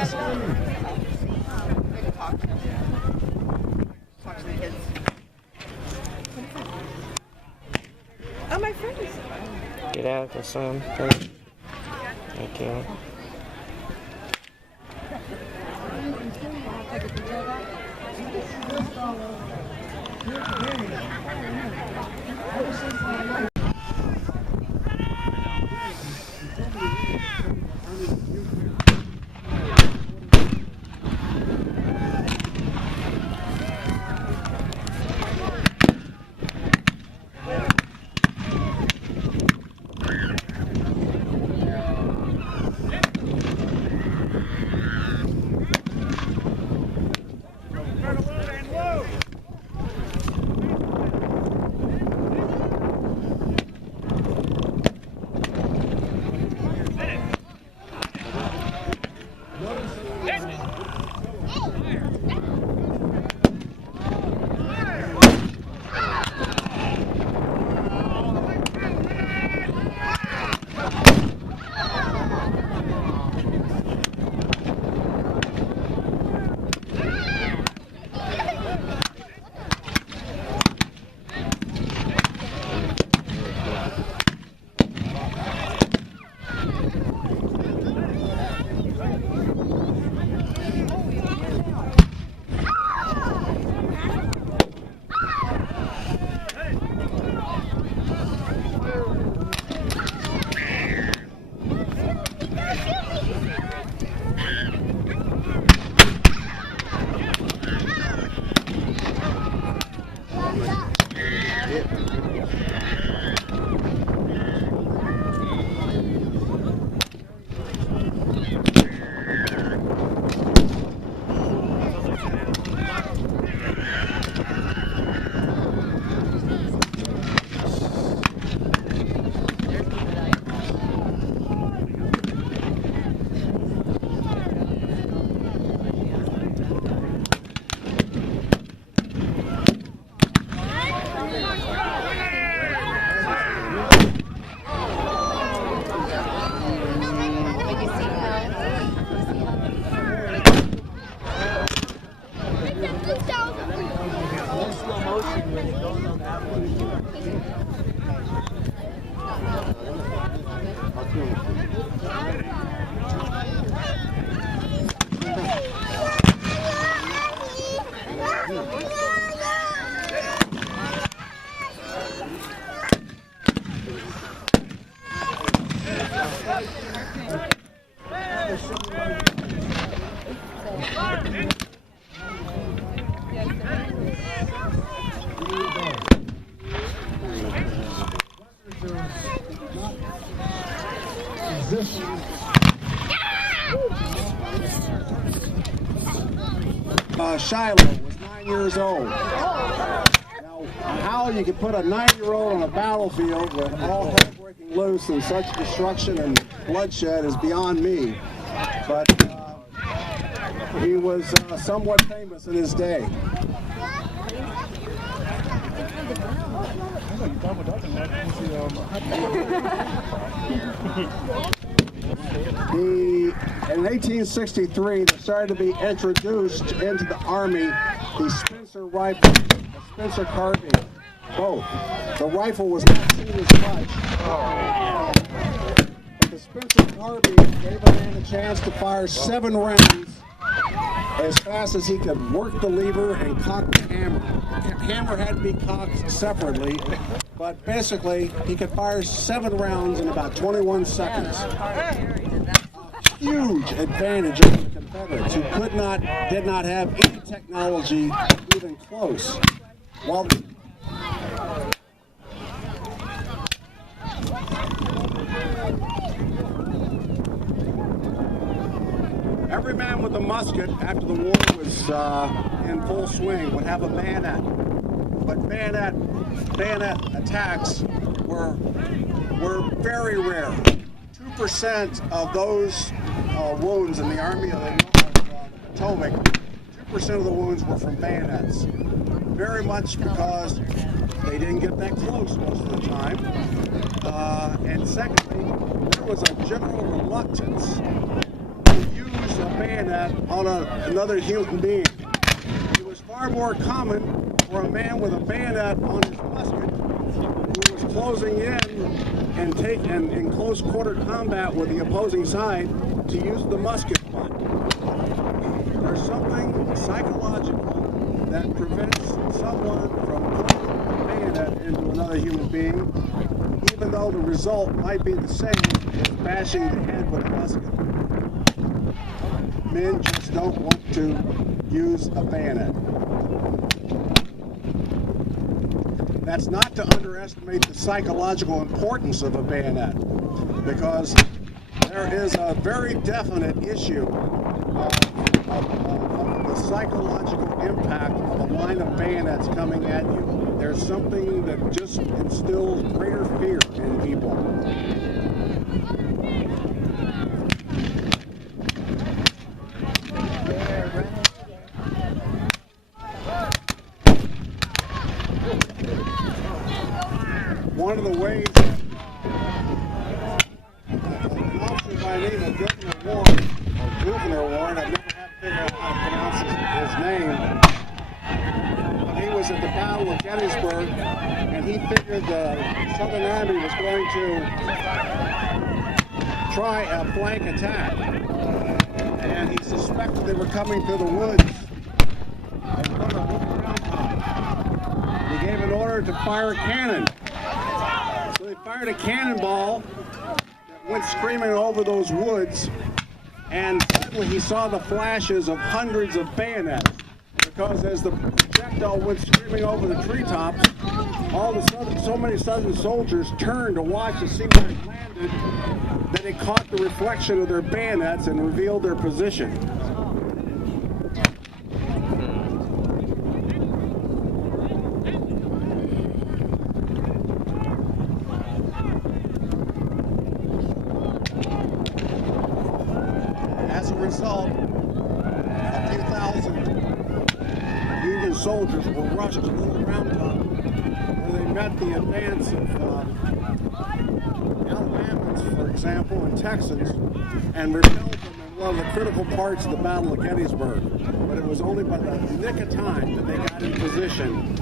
Oh, my friend is. Get out the sun. Thank you. Shiloh was 9 years old. Now, how you could put a 9-year-old on a battlefield with all hell breaking loose and such destruction and bloodshed is beyond me. But he was somewhat famous in his day. In 1863, there started to be introduced into the Army the Spencer rifle, the Spencer carbine, both. The rifle was not seen as much, but the Spencer carbine gave a man a chance to fire 7 rounds as fast as he could work the lever and cock the hammer. The hammer had to be cocked separately, but basically he could fire 7 rounds in about 21 seconds. Huge advantage over the Confederates, who did not have any technology even close. While every man with a musket after the war was in full swing would have a bayonet, but bayonet attacks were very rare. 2% of those wounds in the Army of the Potomac, 2% of the wounds were from bayonets. Very much because they didn't get that close most of the time. And secondly, there was a general reluctance to use a bayonet on another human being. It was far more common for a man with a bayonet on his musket who was closing in and in close quarter combat with the opposing side to use the musket butt. There's something psychological that prevents someone from putting a bayonet into another human being, even though the result might be the same as bashing the head with a musket. Men just don't want to use a bayonet. That's not to underestimate the psychological importance of a bayonet, because there is a very definite issue of the psychological impact of a line of bayonets coming at you. There's something that just instills greater fear in people. One of the ways that an officer by the name of Governor Warren, I've never had to figure out how to pronounce his name, but he was at the Battle of Gettysburg, and he figured the Southern Army was going to try a flank attack, and he suspected they were coming through the woods and put a whoop around them. He gave an order to fire a cannon. So they fired a cannonball that went screaming over those woods, and suddenly he saw the flashes of hundreds of bayonets, because as the projectile went screaming over the treetops, so many Southern soldiers turned to watch to see where it landed that it caught the reflection of their bayonets and revealed their position. As a result, a few thousand Union soldiers were rushed to Little Round Top, where they met the advance of Alabamans, for example, and Texans, and repelled them in one of the critical parts of the Battle of Gettysburg. But it was only by the nick of time that they got in position.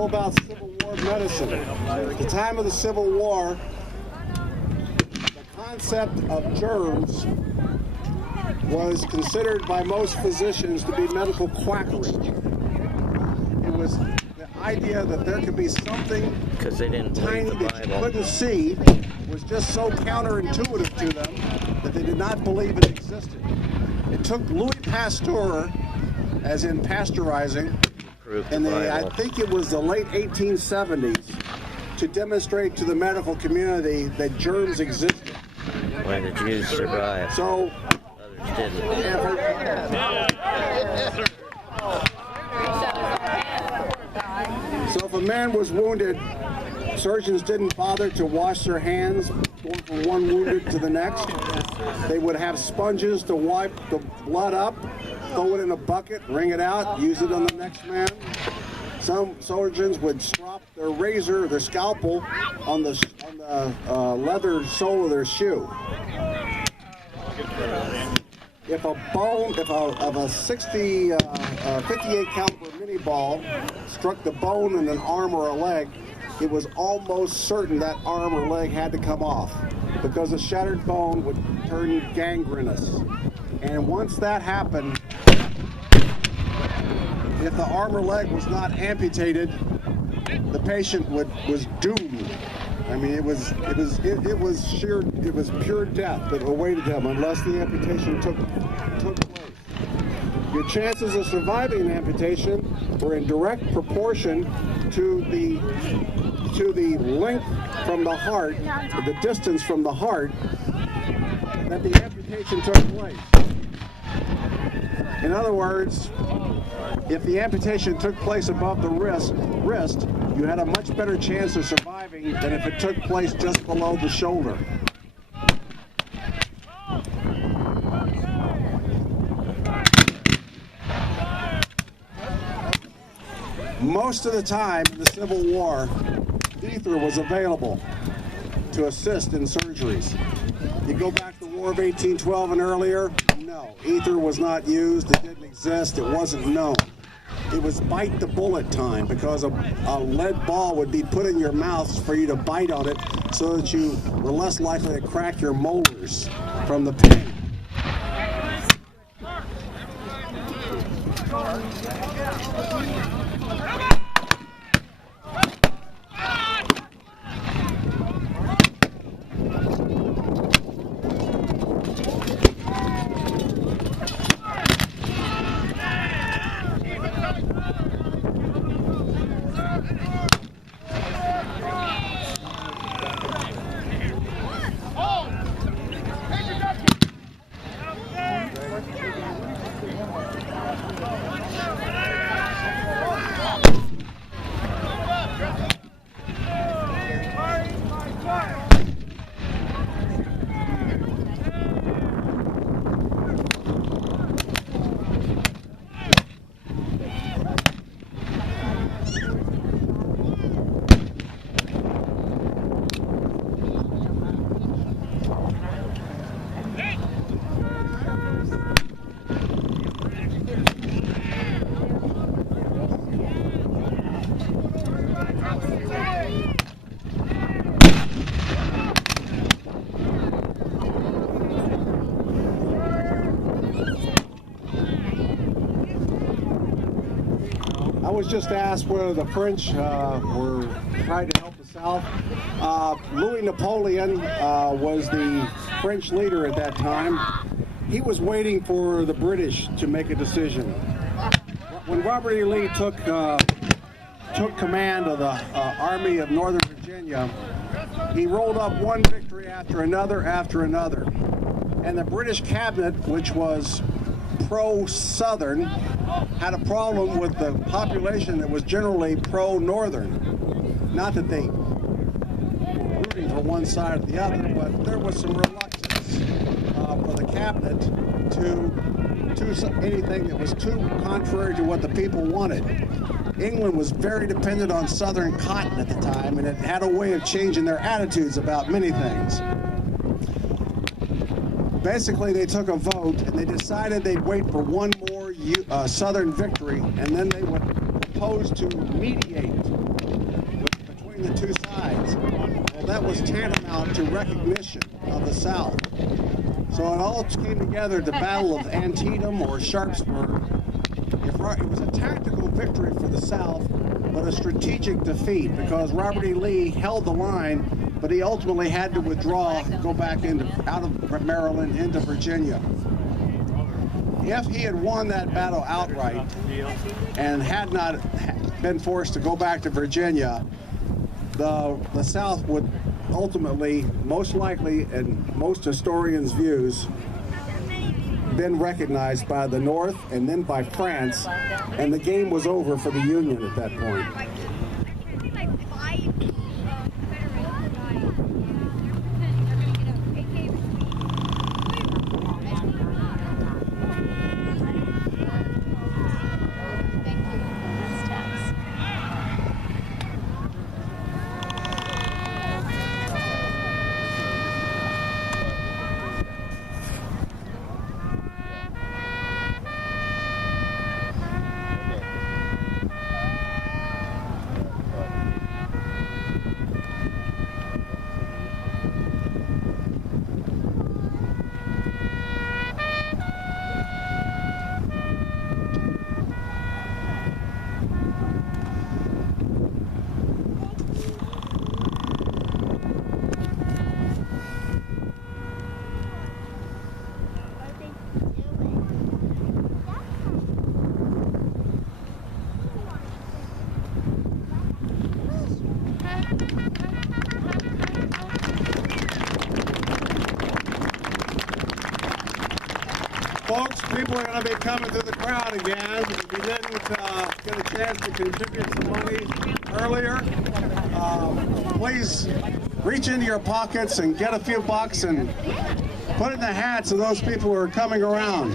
About Civil War medicine. At the time of the Civil War, the concept of germs was considered by most physicians to be medical quackery. It was the idea that there could be something tiny that you couldn't see was just so counterintuitive to them that they did not believe it existed. It took Louis Pasteur, as in pasteurizing, I think it was the late 1870s, to demonstrate to the medical community that germs existed. Why the Jews survived. So, others didn't. So if a man was wounded, surgeons didn't bother to wash their hands going from one wounded to the next. They would have sponges to wipe the blood up, throw it in a bucket, wring it out, use it on the next man. Some surgeons would strap their razor, their scalpel, on the leather sole of their shoe. If a 58 caliber mini ball struck the bone in an arm or a leg, it was almost certain that arm or leg had to come off, because a shattered bone would turn gangrenous. And once that happened, if the arm or leg was not amputated, the patient was doomed. I mean, it was pure death that awaited them unless the amputation took place. Your chances of surviving an amputation were in direct proportion to the length from the heart, the distance from the heart that the amputation took place. In other words, if the amputation took place above the wrist, you had a much better chance of surviving than if it took place just below the shoulder. Most of the time in the Civil War, ether was available to assist in surgeries. You go back to the War of 1812 and earlier, no, ether was not used, it didn't exist, it wasn't known. It was bite the bullet time because a lead ball would be put in your mouth for you to bite on it so that you were less likely to crack your molars from the pain. I was just asked whether the French were trying to help the South. Louis Napoleon was the French leader at that time. He was waiting for the British to make a decision. When Robert E. Lee took command of the Army of Northern Virginia, he rolled up one victory after another, and the British cabinet, which was pro-Southern, had a problem with the population that was generally pro-Northern. Not that they were rooting for one side or the other, but there was some reluctance for the cabinet to do anything that was too contrary to what the people wanted. England was very dependent on Southern cotton at the time, and it had a way of changing their attitudes about many things. Basically, they took a vote and they decided they'd wait for one more Southern victory, and then they would propose to mediate between the two sides. Well, that was tantamount to recognition of the South. So it all came together at the Battle of Antietam or Sharpsburg. It was a tactical victory for the South, but a strategic defeat because Robert E. Lee held the line, but he ultimately had to withdraw, go back out of Maryland into Virginia. If he had won that battle outright and had not been forced to go back to Virginia, the South would ultimately, most likely, in most historians' views, been recognized by the North and then by France, and the game was over for the Union at that point. Folks, people are going to be coming through the crowd again. If you didn't get a chance to contribute some money earlier, please reach into your pockets and get a few bucks and put it in the hats of those people who are coming around.